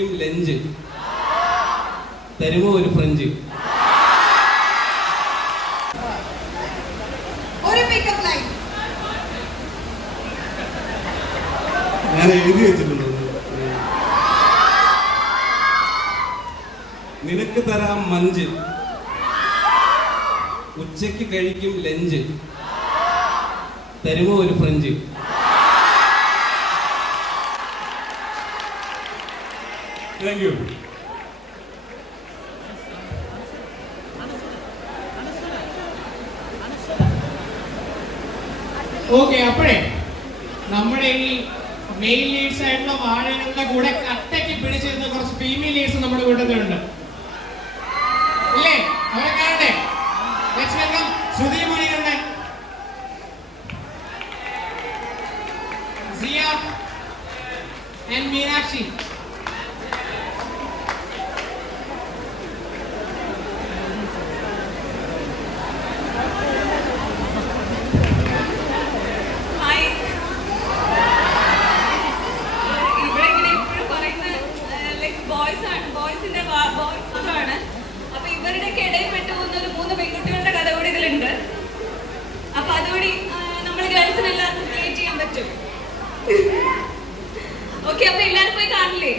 കഴിക്കും ലഞ്ച്. തരുമോ ഒരു ഫ്രഞ്ച്? ഞാൻ എഴുതി വെച്ചിട്ടുണ്ട് നിനക്ക് തരാം മഞ്ച്. ഉച്ചയ്ക്ക് കഴിക്കും ലഞ്ച്. തരുമോ ഒരു ഫ്രഞ്ച്? താങ്ക് യു ഓക്കെ അപ്പോഴേ നമ്മുടെ ഈ മെയിൽ ലീഡ്സ് ആയിട്ടുള്ള വാഴകളുടെ കൂടെ കട്ടയ്ക്ക് പിടിച്ചിരുന്ന കുറച്ച് ഫീമെയിൽ ലീഡ്സ് നമ്മുടെ കൂട്ടത്തിലുണ്ട്. ഇല്ലേ? അവരെ കാണട്ടെ ലെറ്റ്സ് വെൽക്കം ശ്രുതി മണികണ്ഠൻ. സിയ മീനാക്ഷി. അപ്പൊ അതുകൂടി നമ്മൾ ഗേൾസിന് എല്ലാവർക്കും ക്രിയേറ്റ് ചെയ്യാൻ പറ്റും. ഓക്കെ അപ്പൊ എല്ലാവരും പോയി കാണില്ലേ?